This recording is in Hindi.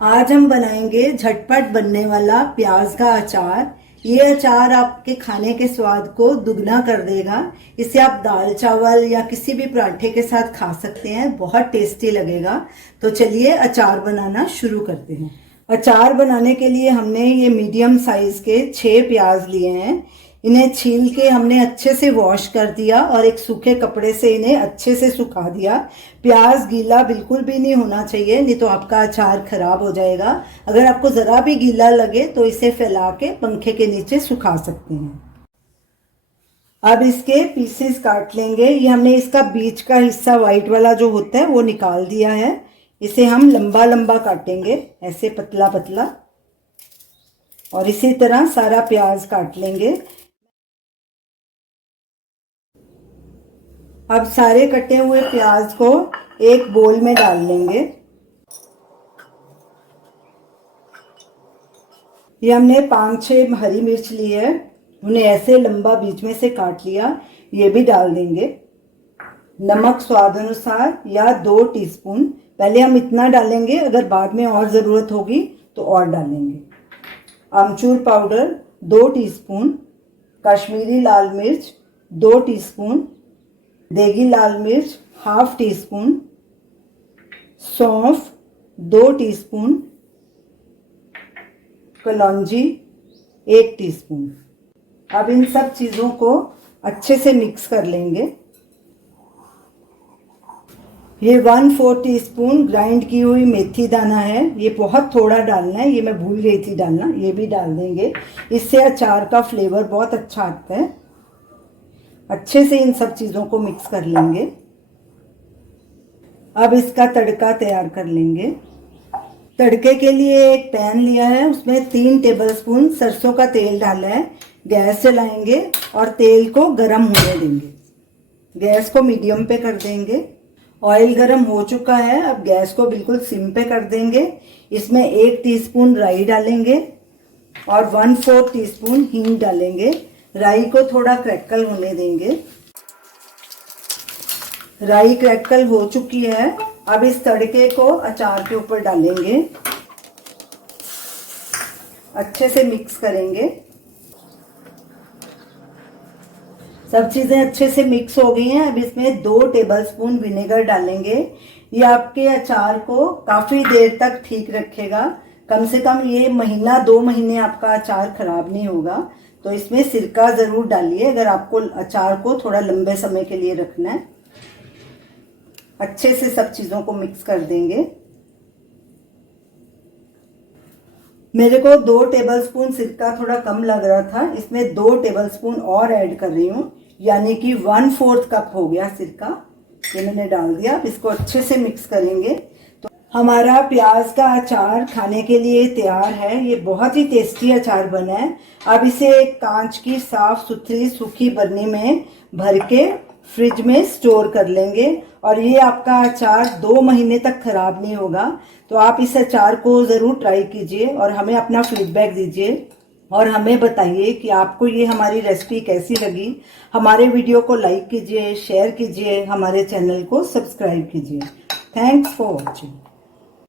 आज हम बनाएंगे झटपट बनने वाला प्याज का अचार। ये अचार आपके खाने के स्वाद को दुगना कर देगा। इसे आप दाल चावल या किसी भी पराठे के साथ खा सकते हैं, बहुत टेस्टी लगेगा। तो चलिए अचार बनाना शुरू करते हैं। अचार बनाने के लिए हमने ये मीडियम साइज के 6 प्याज लिए हैं। इन्हें छील के हमने अच्छे से वॉश कर दिया और एक सूखे कपड़े से इन्हें अच्छे से सुखा दिया। प्याज गीला बिल्कुल भी नहीं होना चाहिए, नहीं तो आपका अचार खराब हो जाएगा। अगर आपको ज़रा भी गीला लगे तो इसे फैला के पंखे के नीचे सुखा सकते हैं। अब इसके पीसेस काट लेंगे। ये हमने इसका बीच का हिस्सा वाइट वाला जो होता है वो निकाल दिया है। इसे हम लंबा लंबा काटेंगे, ऐसे पतला पतला, और इसी तरह सारा प्याज काट लेंगे। अब सारे कटे हुए प्याज को एक बोल में डाल लेंगे। ये हमने 5-6 हरी मिर्च ली है, उन्हें ऐसे लंबा बीच में से काट लिया, ये भी डाल देंगे। नमक स्वाद अनुसार या 2 टीस्पून, पहले हम इतना डालेंगे, अगर बाद में और ज़रूरत होगी तो और डालेंगे। आमचूर पाउडर 2 टीस्पून, कश्मीरी लाल मिर्च 2 टीस्पून, देगी लाल मिर्च 1/2 टीस्पून, सौंफ 2 टीस्पून, कलौंजी 1 टीस्पून। अब इन सब चीज़ों को अच्छे से मिक्स कर लेंगे। ये 1/4 टीस्पून ग्राइंड की हुई मेथी दाना है, ये बहुत थोड़ा डालना है, ये मैं भूल गई थी डालना, ये भी डाल देंगे। इससे अचार का फ्लेवर बहुत अच्छा आता है। अच्छे से इन सब चीज़ों को मिक्स कर लेंगे। अब इसका तड़का तैयार कर लेंगे। तड़के के लिए एक पैन लिया है, उसमें 3 टेबलस्पून सरसों का तेल डाला है। गैस जलाएंगे और तेल को गरम होने देंगे। गैस को मीडियम पे कर देंगे। ऑयल गरम हो चुका है, अब गैस को बिल्कुल सिम पे कर देंगे। इसमें 1 टीस्पून राई डालेंगे और 1/4 टीस्पून हींग डालेंगे। राई को थोड़ा क्रैकल होने देंगे। राई क्रैकल हो चुकी है, अब इस तड़के को अचार के ऊपर डालेंगे, अच्छे से मिक्स करेंगे। सब चीज़ें अच्छे से मिक्स हो गई हैं। अब इसमें 2 टेबलस्पून विनेगर डालेंगे। ये आपके अचार को काफ़ी देर तक ठीक रखेगा, कम से कम ये 1-2 महीने आपका अचार खराब नहीं होगा। तो इसमें सिरका ज़रूर डालिए अगर आपको अचार को थोड़ा लंबे समय के लिए रखना है। अच्छे से सब चीज़ों को मिक्स कर देंगे। मेरे को 2 टेबलस्पून सिरका थोड़ा कम लग रहा था, इसमें 2 टेबलस्पून और ऐड कर रही हूँ, यानी कि 1/4 कप हो गया सिरका। ये मैंने डाल दिया। अब इसको अच्छे से मिक्स करेंगे। तो हमारा प्याज का अचार खाने के लिए तैयार है। ये बहुत ही टेस्टी अचार बना है। अब इसे एक कांच की साफ सुथरी सूखी बरनी में भर के फ्रिज में स्टोर कर लेंगे और ये आपका अचार 2 महीने तक खराब नहीं होगा। तो आप इस अचार को ज़रूर ट्राई कीजिए और हमें अपना फीडबैक दीजिए और हमें बताइए कि आपको ये हमारी रेसिपी कैसी लगी। हमारे वीडियो को लाइक कीजिए, शेयर कीजिए, हमारे चैनल को सब्सक्राइब कीजिए। Thanks for watching.